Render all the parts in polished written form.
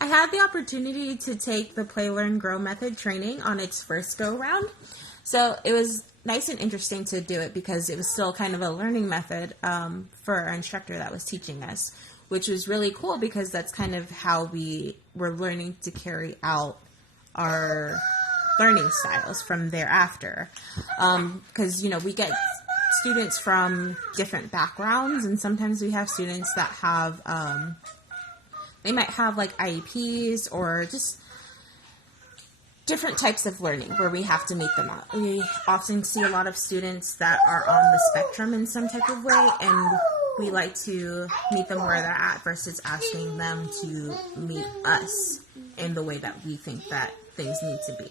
I had the opportunity to take the Play, Learn, Grow method training on its first go-round. So it was nice and interesting to do it because it was still kind of a learning method for our instructor that was teaching us, which was really cool because that's kind of how we were learning to carry out our learning styles from thereafter. Because, we get students from different backgrounds, and sometimes we have students that have, they might have like IEPs or just different types of learning where we have to meet them out. We often see a lot of students that are on the spectrum in some type of way, and we like to meet them where they're at versus asking them to meet us in the way that we think that things need to be.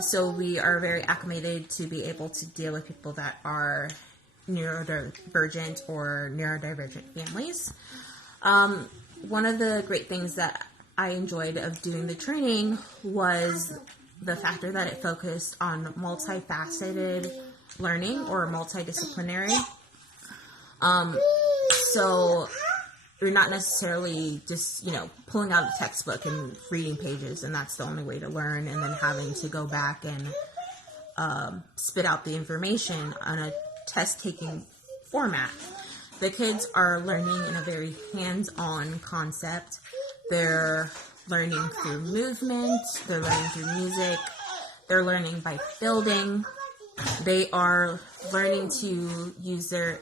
So we are very acclimated to be able to deal with people that are neurodivergent or neurodivergent families. One of the great things that I enjoyed of doing the training was the factor that it focused on multifaceted learning or multidisciplinary. So you're not necessarily just, pulling out a textbook and reading pages and that's the only way to learn, and then having to go back and spit out the information on a test-taking format. The kids are learning in a very hands-on concept. They're learning through movement, they're learning through music, they're learning by building, they are learning to use their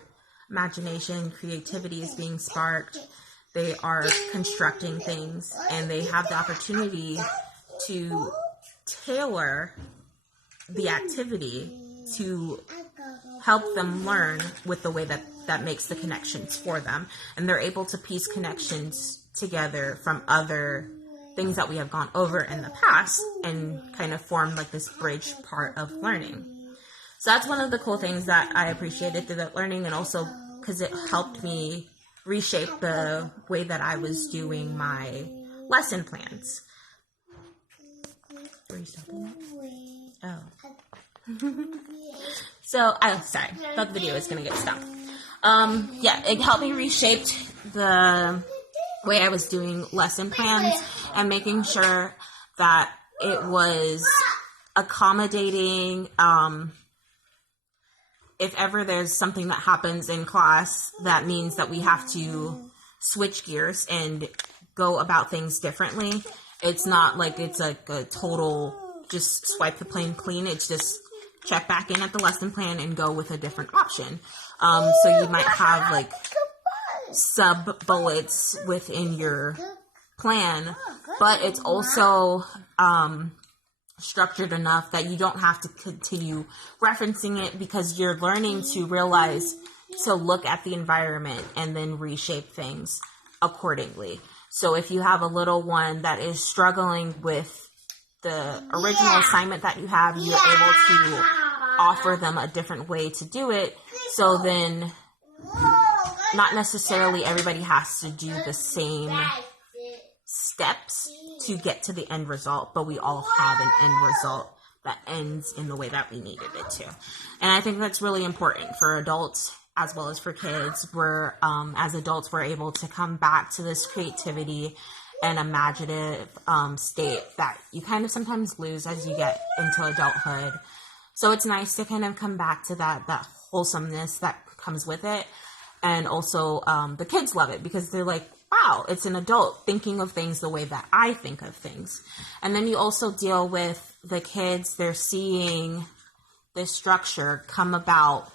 imagination, creativity is being sparked, they are constructing things, and they have the opportunity to tailor the activity to help them learn with the way that makes the connections for them. And they're able to piece connections together from other things that we have gone over in the past and kind of form like this bridge part of learning. So that's one of the cool things that I appreciated through that learning, and also because it helped me reshape the way that I was doing my lesson plans. Were you stopping? Oh. Sorry, thought the video was going to get stopped. It helped me reshape the way I was doing lesson plans and making sure that it was accommodating. If ever there's something that happens in class that means that we have to switch gears and go about things differently, it's not like it's like a total just swipe the plane clean. It's just check back in at the lesson plan and go with a different option. So you might have like sub bullets within your plan, but it's also structured enough that you don't have to continue referencing it, because you're learning to realize to look at the environment and then reshape things accordingly. So if you have a little one that is struggling with the original assignment that you have, you're able to offer them a different way to do it. So then not necessarily everybody has to do the same steps to get to the end result, but we all have an end result that ends in the way that we needed it to. And I think that's really important for adults as well as for kids. Where as adults, we're able to come back to this creativity and imaginative state that you kind of sometimes lose as you get into adulthood. So it's nice to kind of come back to that wholesomeness that comes with it. And also the kids love it because they're like, wow, it's an adult thinking of things the way that I think of things. And then you also deal with the kids, they're seeing this structure come about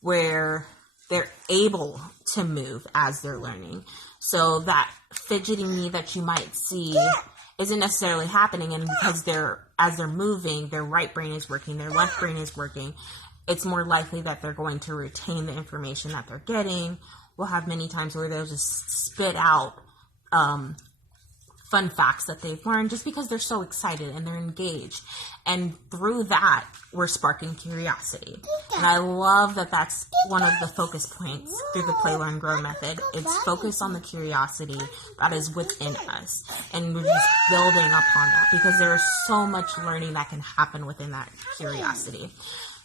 where they're able to move as they're learning. So that fidgeting me that you might see isn't necessarily happening, and because as they're moving, their right brain is working, their left brain is working, it's more likely that they're going to retain the information that they're getting. We'll have many times where they'll just spit out fun facts that they've learned just because they're so excited and they're engaged. And through that, we're sparking curiosity. And I love that that's one of the focus points through the Play, Learn, Grow method. It's focus on the curiosity that is within us. And we're just building upon that because there is so much learning that can happen within that curiosity.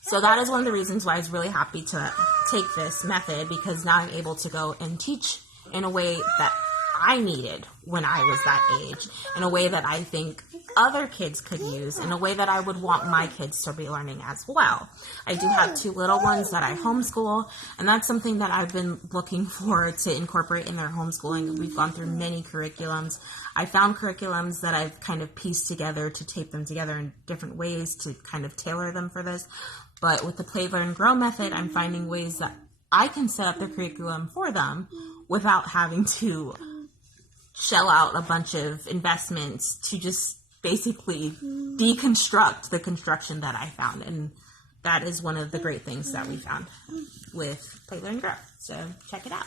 So that is one of the reasons why I was really happy to take this method, because now I'm able to go and teach in a way that I needed when I was that age, in a way that I think other kids could use, in a way that I would want my kids to be learning as well. I do have 2 little ones that I homeschool, and that's something that I've been looking for to incorporate in their homeschooling. We've gone through many curriculums. I found curriculums that I've kind of pieced together to tape them together in different ways to kind of tailor them for this. But with the Play, Learn, Grow method, I'm finding ways that I can set up the curriculum for them without having to shell out a bunch of investments to just basically deconstruct the construction that I found. And that is one of the great things that we found with Play, Learn, Grow. So check it out.